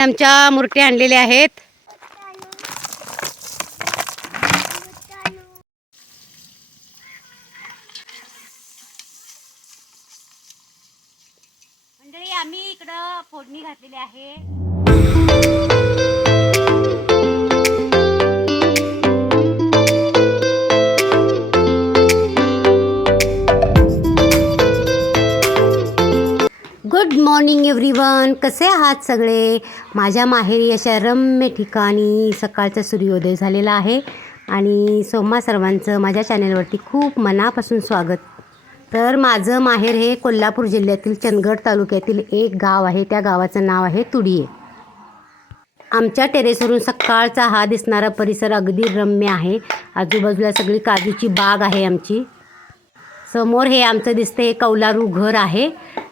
आमच्या मूर्ती आणलेल्या आहेत. मंडळी आम्ही इकडं फोडणी घातलेली आहे. मॉर्निंग एव्हरीवन कसे आहात सगळे? माझ्या माहेरी अशा रम्य ठिकाणी सकाळचा सूर्योदय झालेला आहे आणि सोमा सर्वांचं माझ्या चॅनलवरती खूप मनापासून स्वागत. तर माझं माहेर हे कोल्हापूर जिल्ह्यातील चंदगड तालुक्यातील एक गाव आहे. त्या गावाचं नाव आहे तुडिये. आमच्या टेरेसवरून सकाळचा हा दिसणारा परिसर अगदी रम्य आहे. आजूबाजूला सगळी काजूची बाग आहे आमची. समोर हे आमचं दिसतं हे कौलारू घर आहे.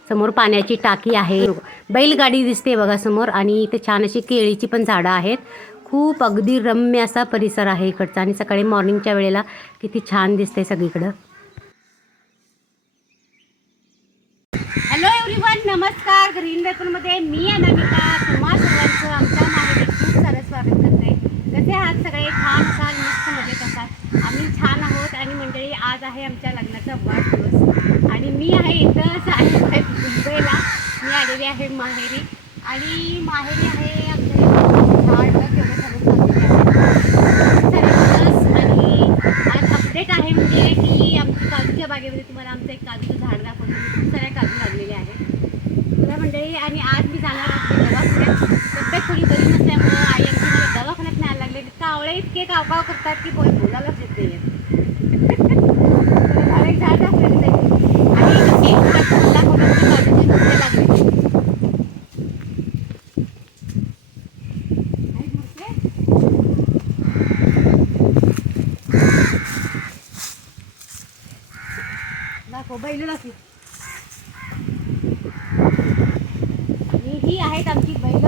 समोर पाण्याची टाकी आहे. बैलगाडी दिसते बघा समोर आणि इथे छान अशी केळीची पण झाडं आहेत. खूप अगदी रम्य असा परिसर आहे इकडचा आणि सकाळी मॉर्निंगच्या वेळेला किती छान दिसते सगळीकडं. हॅलो एव्हरीवन नमस्कार. ग्रीन वेपरमध्ये मी अनामिका तुम्हा सर्वांचं आमच्या माहिती खूप सारं स्वागत करते. कसे आहात सगळे? छान छान. मस्त मजेत असाल आम्ही छान आहोत आणि मंडळी आज आहे आमच्या लग्नाचा वाढदिवस. आणि मी आहे इथं साडे मुंबईला. मी आलेली आहे माहेरी. आणि माहेरी आहे आमच्या इथं झाड आणि आज अपडेट आहे म्हणजे की आमच्या काजूच्या बागेमध्ये तुम्हाला आमचं एक काजूचं झाड दाखवतो. खूप साऱ्या काजू लागलेले आहेत. तुला मंडळी आणि आज मी जाणार आहे दवाखान्यात तब्येत थोडी बरी नसल्यामुळं आई आमची मला दवाखान्यात न्यायला लागले कावळे इतके कावकाव करतात की पोय बोलायलाच येते नाही मला एक झाड दाखवलं त्यांनी आणि एक फुलं दाखवलं की काजूचे नुसते लागले आहेत नुसते? दाखव बैल दाखव आणि ही आहेत आमची बैल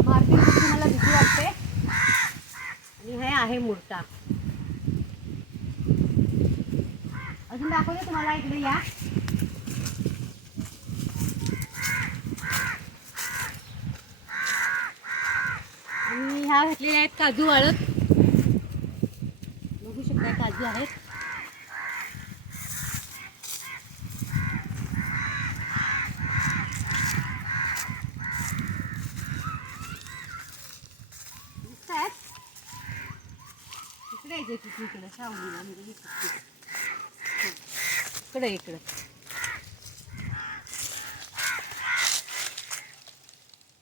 मारती मला भीती वाटते आणि हे आहे मूर्ता अजून दाखवते तुम्हाला इकडे या. आणि ह्या घातलेल्या आहेत काजू वाळत. बघू शकता काजू आहेत. इकडे किती की इकडे सावलीला म्हणजे इकडे इकडे.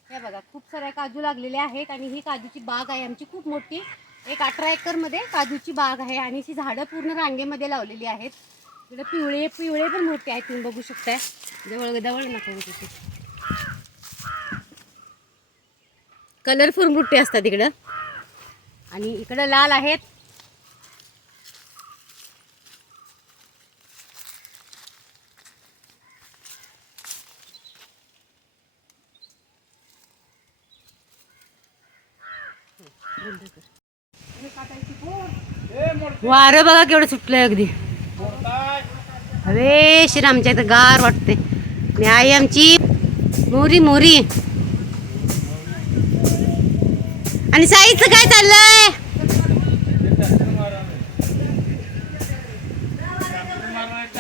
हे बघा खूप साऱ्या काजू लागलेल्या आहेत आणि ही काजूची बाग आहे आमची खूप मोठी. एक अठरा एकरमध्ये काजूची बाग आहे आणि ही झाडं पूर्ण रांगेमध्ये लावलेली आहेत. इकडे पिवळे पिवळे पण मोठे आहेत तुम्ही बघू शकताय. जवळ जवळ नको तिथे कलरफुल मोठे असतात इकडं. आणि इकडं लाल आहेत. वारं बघा केवढं सुटलंय अगदी. अरे श्रीरामच्या इथं गार वाटते आणि आई आमची मोरी मोरी. आणि साईचं काय चाललंय?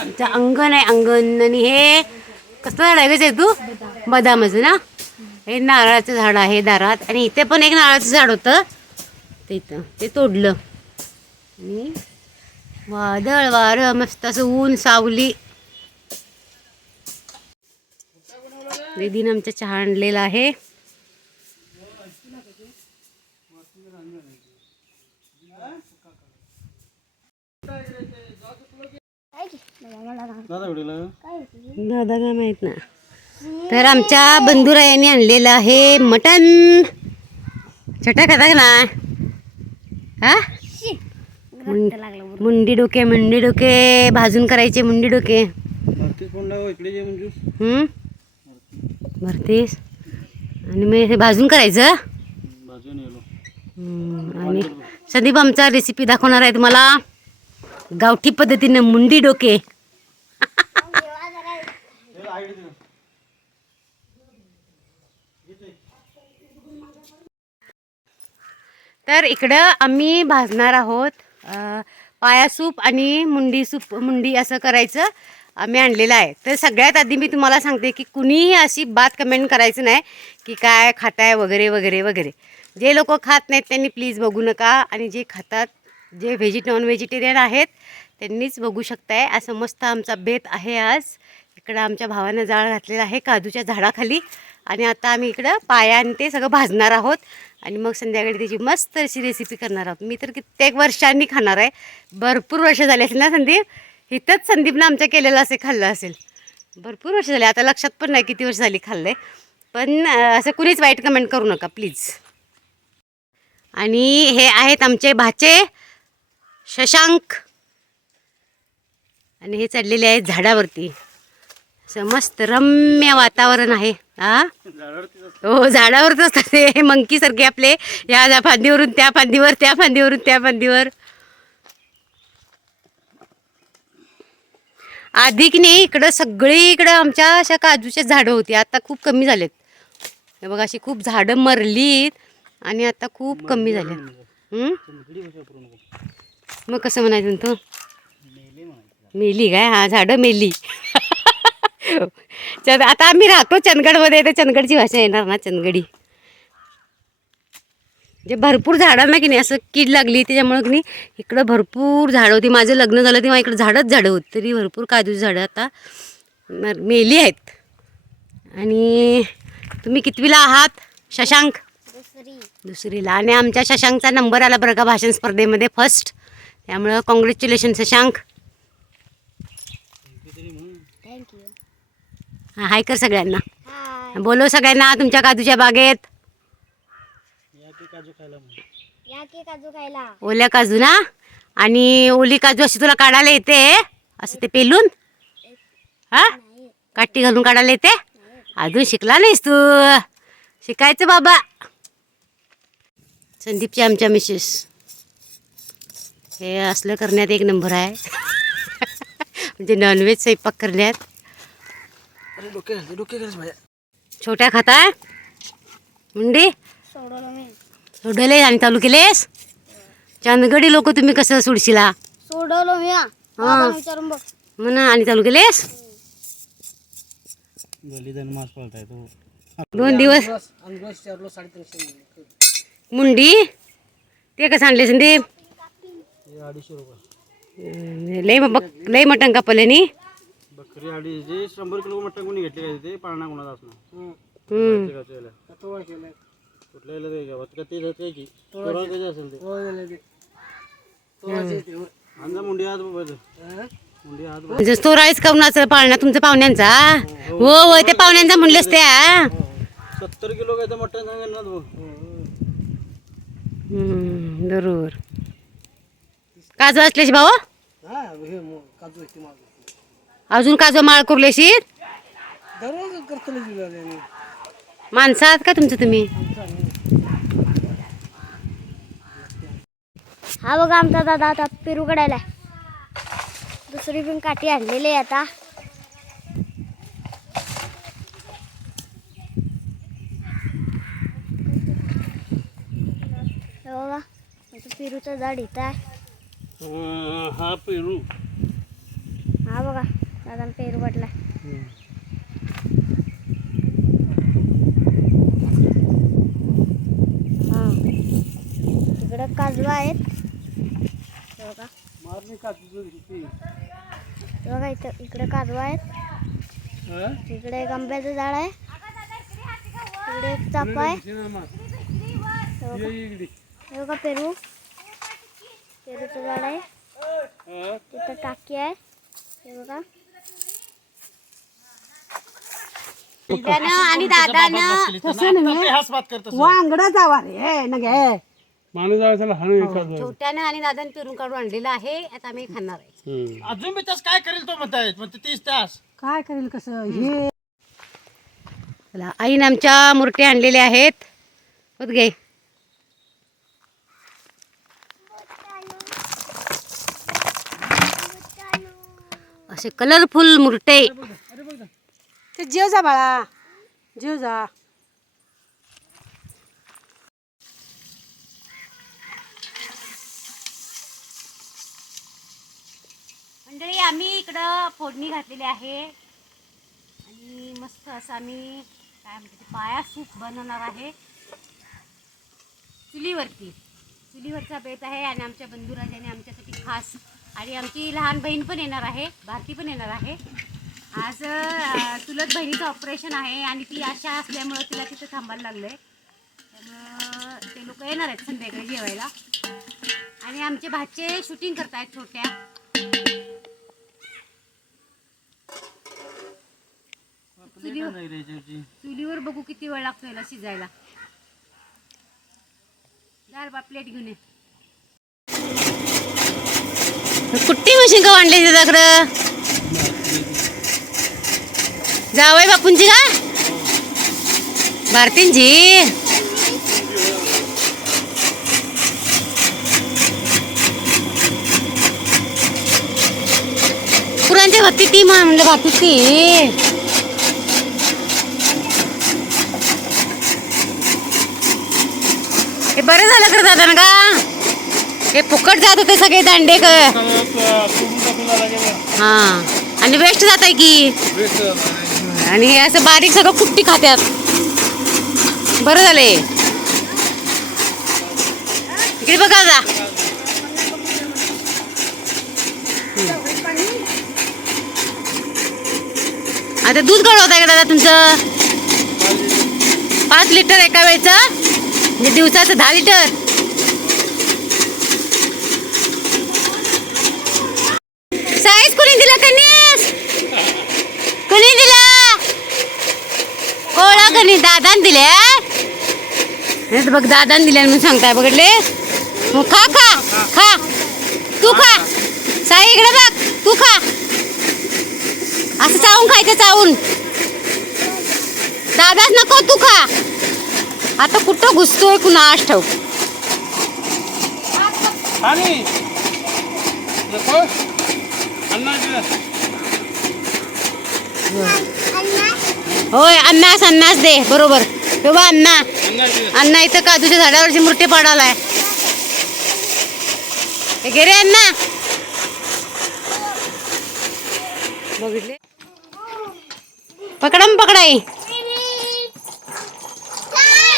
आमचं अंगण आहे अंगण. आणि हे कसलं झाड आहे आहे तू? बदामाचं ना? हे नारळाचं झाड आहे दारात. आणि इथे पण एक नारळाचं झाड होतं. ते इथं. ते तोडलं. आणि वादळ वारं मस्त असं ऊन सावली. दीदीनं आमच्या चहा आणलेला आहे. दादा काय माहीत ना तर आमच्या बंधुरायांनी आणलेलं आहे मटन छोटा खाता का ना. हा? मुंडी डोके मुंडी डोके भाजून करायचे मुंडी डोके. हम्म? भरतीस आणि मग हे भाजून करायचं? हम्म, आणि संदीप आमचा रेसिपी दाखवणार आहे तुम्हाला. गावठी पद्धतीने मुंडी डोके. तर इकडं आम्ही भाजणार आहोत पाया सूप आणि मुंडी सूप मुंडी असं करायचं आम्ही आणलेलं आहे. तर सगळ्यात आधी मी तुम्हाला सांगते की कुणीही अशी बात कमेंट करायचं नाही की काय खाताय वगैरे वगैरे वगैरे. जे लोक खात नाहीत त्यांनी प्लीज बघू नका आणि जे खातात जे व्हेजि नॉन व्हेजिटेरियन आहेत त्यांनीच बघू शकताय. असं मस्त आमचा बेत आहे आज. इकडं आमच्या भावानं जाळ घातलेला आहे काजूच्या झाडाखाली. आणि आता आम्ही इकडं पाया आणि ते सगळं भाजणार आहोत. आणि मग संध्याकाळी त्याची मस्त अशी रेसिपी करणार आहोत. मी तर कित्येक वर्षांनी खाणार आहे. भरपूर वर्ष झाली असेल ना संदीप? इथंच संदीपनं आमच्या केलेलं असे खाल्लं असेल. भरपूर वर्ष झाले. आता लक्षात पण नाही किती वर्ष झाली खाल्लं पण असं कुणीच वाईट कमेंट करू नका प्लीज आणि हे आहेत आमचे भाचे शशांक. आणि हे चढलेले आहेत झाडावरती. मस्त रम्य वातावरण आहे हा? हो झाडावरच असतात ते. मंकीसारखे आपले. या फांदीवरून त्या फांदीवर त्या फांदीवरून त्या फांदीवर. आधी की नाही इकडं सगळीकडं आमच्या अशा काजूच्या झाडं होती. आता खूप कमी झालेत. हे बघा अशी खूप झाडं मरलीत आणि आता खूप कमी झाले हं? मग कसं म्हणायचं तू मेली काय? हा झाडं मेली. आता आम्ही राहतो चंदगडमध्ये तर चंदगडची भाषा येणार ना चंदगडी. जे भरपूर झाडांना की नाही असं कीड लागली त्याच्यामुळं की नाही इकडं भरपूर झाडं होती. माझं लग्न झालं तेव्हा इकडं झाडंच झाडं होती तरी भरपूर काजूची झाडं आता मेली आहेत. आणि तुम्ही कितवीला आहात? शशांक? दुसरीला. आणि आमच्या शशांकचा नंबर आला बरं का भाषण स्पर्धेमध्ये फर्स्ट त्यामुळं कॉंग्रॅच्युलेशन शशांक थँक्यू हा हाय कर सगळ्यांना. बोलो सगळ्यांना तुमच्या काजूच्या बागेत. या की काजू खायला. ओल्या काजू ना? आणि ओली काजू अशी तुला काढायला येते? असं ते पेलून? हा? काठी घालून काढायला येते? अजून शिकला नाहीस तू. शिकायचं बाबा. संदीपची आमच्या मिसेस. हे असलं करण्यात एक नंबर आहे. म्हणजे नॉनव्हेज स्वयंपाक करण्यात. छोट्या खाताय? मुंडी? सोडवलं मी. सोडले आणि चालू केलेस? चंदगडी लोक तुम्ही कसं सोडशिला? सोडवलं मी विचारून बघ. म्हणून आणि चालू केलेस? बलिदान मास पळताय तो. दोन दिवस. मुंडी? ते कसं आणले संदीप? हे अडीचशे रुपये. अं, लय बक लय मटण कापले नी. बकरी शंभर किलो मटण कोणी घेतले काय ते? पाळणा कोणाचा असणार? हम्म. ते गावच्या याला. कुठल्या याला ते गावात का? ते. जाते की तोरण कधी असेल ते अंदा मुंडी आत बाबा मुंडी आत बघ. म्हणजे चोराळीच कवनाचं पाळणा तुमच्या पाहुण्यांचा? हो हो ते पाहुण्यांचा म्हणलेस त्या सत्तर किलो काय तर मटण सांगेल ना तू. हम्म, बरोबर. काजू असल्याशी भाऊ? अजून काजू माळ कुरल्याशी माणसं आहात का तुमचं तुम्ही? हा बघा आमचा दादा आता पेरू काढायला दुसरी पण काठी आणलेली आहे आता. हे बघा पेरूचं झाड इथं आहे. हा पेरू. हा बघा. दादा पेरू पडलाय हा. तिकडं काजू आहेत. बघा. बघा इथं इकडे काजू आहेत. इकडे एक आंब्याचं झाड आहे. इकडे एक चाफा आहे. बघा. पेरू. पेरूचं झाड आहे. तिथं टाकी आहे. हे बघा. आणि दादानं वांगडा जावा रे नगे. माणूस जायचं एखादं. छोट्यानं आणि दादानं पेरून काढून आणलेलं आहे आता आम्ही खाणार आहे. अजून बी तास काय करेल तो म्हणतायत तीस तास. काय करेल कसं हे. चला आईनं आमच्या मूर्ती आणलेल्या आहेत. होत गे असे कलरफुल मुरटे. ते जेव जा बाळा. जेव जा. मंडळी आम्ही इकडं फोडणी घातलेली आहे. आणि मस्त असं आम्ही काय म्हणते पाया सूप बनवणार आहे. चुलीवरती. चुलीवरचा बेत आहे आणि आमच्या बंधुराजाने आमच्यासाठी खास आणि आमची लहान बहीण पण येणार आहे भारती पण येणार आहे. आज अं, चुलत बहिणीचं ऑपरेशन आहे आणि ती आशा असल्यामुळं तिला तिथं थांबायला लागलं आहे त्यामुळं ते लोक येणार आहेत संध्याकाळी जेवायला. आणि आमचे भाचे शूटिंग करतायत छोट्या चुलीवर चुलीवर बघू किती वेळ लागतो याला शिजायला. जा बा प्लेट घेऊन ये. कुट्टी मशीन का आणली तिच्याकडं? जावय बापूंची का? भारतींची पुरांच्या भक्ती ती म्हणलं भाती ती हे बरं झालं कर दादा का? हे फुकट जात होते सगळे दांडे. हा. आणि वेस्ट जात आहे की. आणि हे असं बारीक सगळं कुट्टी खात्यात. बरं झाले. इकडे बघा जा आता दूध गळवत आहे का दादा तुमचं? पाच लिटर एका वेळचं? म्हणजे दिवसाचं दहा लिटर साईज कुणी दिला कनीस कुणी दिला कोळा कनी दादान दिल्या नाही बघ दादान दिल्या म्हणून सांगताय बघडले हो, खा खा खा. तू खा. साई इकडे बघ. तू खा. असं चावून खायचं चावून. दादाच नको तू खा. आता कुठं घुसतोय नको? अण्णा इकडे. होय अन्नास अन्नास दे. बरोबर. तेव्हा अण्णा. अण्णा इथं काजूच्या झाडावरची मूर्ती पाडालाय. हे घे रे अण्णा. बघितले? पकडम पकडाई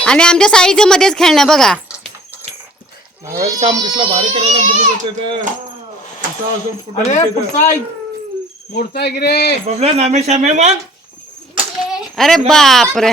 आणि आमच्या साईचं मध्येच खेळणं बघा. काम कसलं भारी करायला अरे बाप रे?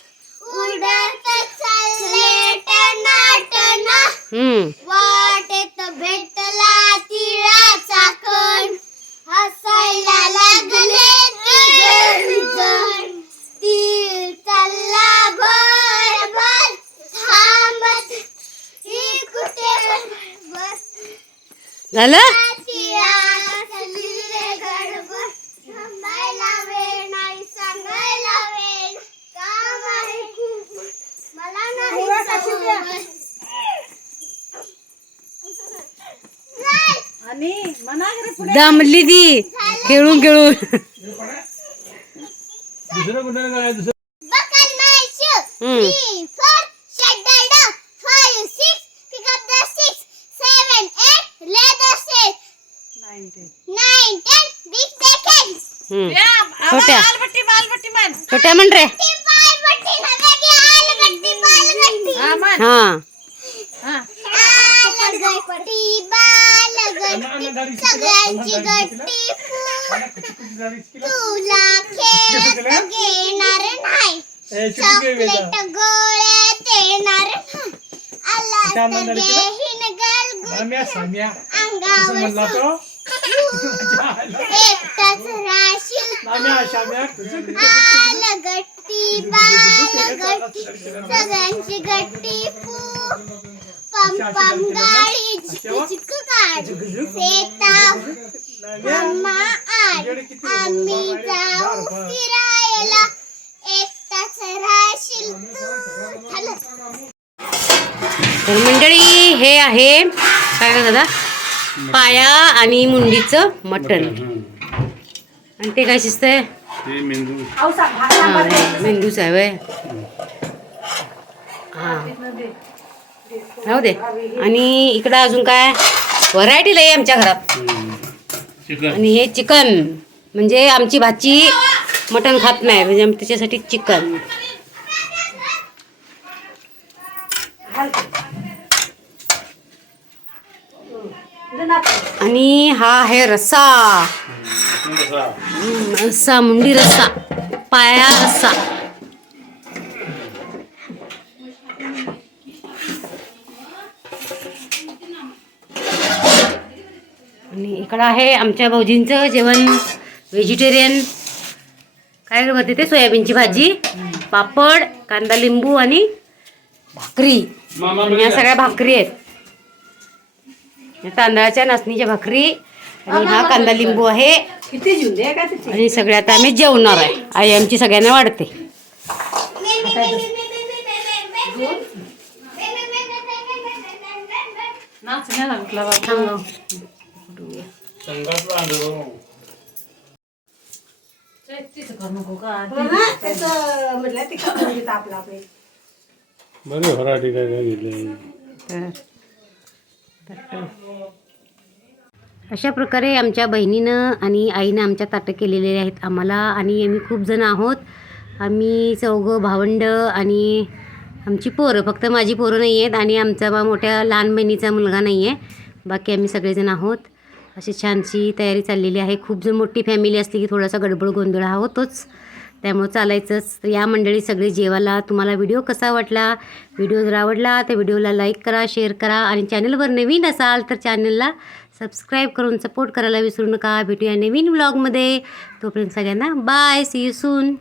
उडत चालले टनाटना हम्म. वाटेत भेटला तिळाचा कण. हसायला लागले तिघजण तीळ चालला भर भर थांबत. ही कुठे? बस. झालं तिळाला चालली रे गडबड थांबायला वेळ नाही सांगायला वेळ काम आहे खूप मला नाही सवय. दमली ती खेळून खेळून दुसरं कुठं काय दुसरं Buckle my shoe. Hmm. Three, four, shut the door. Five, six, pick up the six. Seven, eight, leather set. Nine, ten, big seconds. हम्म. छोट्या. छोट्या म्हण. रे ती हा आलगट्टी, बालगट्टी, सगळ्यांची गट्टी. तुला खेळत घेणार नाही. चॉकलेट येणार नाही. आला तर? देहीन गलगुट अंगावर एकटाच राशील आल गट्टी बाल गट्टी. सगळ्यांची गट्टी फू पम पम गाडी झिक झिक गाडी शेताव मम्मा आज आम्ही जाऊ फिरायला एकटाच तर मंडळी हे आहे काय दादा? पाया आणि मुंडीचं मटण. आणि ते काय शिजतंय? हे मेंदू. हा, मेंदूच आहे वय. हा. राहू दे आणि इकडं अजून काय? व्हरायटी लई आमच्या घरात. चिकन. आणि हे चिकन. म्हणजे आमची भाची मटण खात नाही. म्हणजे आम्ही त्याच्यासाठी चिकन. आणि हा आहे रस्सा. हम्म, रस्सा मुंडी रस्सा पाया रस्सा. इकडं आहे. आमच्या भाऊजींचं जेवण व्हेजिटेरियन काय होते ते? सोयाबीनची भाजी पापड कांदा लिंबू आणि भाकरी. आणि या सगळ्या भाकरी आहेत. तांदळाच्या नाचणीच्या भाकरी आणि हा कांदा लिंबू आहे. आणि सगळे आता आम्ही जेवणार आहे. आई आमची सगळ्यांना वाढते. बरे काय काय घेतले? अशा प्रकारे आमच्या बहिणीनं आणि आईनं आमच्या ताटं केलेले आहेत आम्हाला आणि आम्ही खूप जण आहोत. आम्ही चौघं भावंड आणि आमची पोरं फक्त माझी पोरं नाही आहेत आणि आमचा बा मोठ्या लहान बहिणीचा मुलगा नाही आहे. बाकी आम्ही सगळेजण आहोत. अशी छानशी तयारी चाललेली आहे. खूप जर मोठी फॅमिली असली की थोडासा गडबड गोंधळ हा होतोच. त्यामुळं चालायचंच. तर या मंडळी सगळे जेवायला तुम्हाला व्हिडिओ कसा वाटला? व्हिडिओ जर आवडला तर व्हिडिओला लाईक करा शेअर करा आणि चॅनलवर नवीन असाल तर चॅनलला सबस्क्राईब करून सपोर्ट करायला विसरू नका. भेटूया नवीन व्लॉगमध्ये तोपर्यंत सगळ्यांना बाय सी यू सून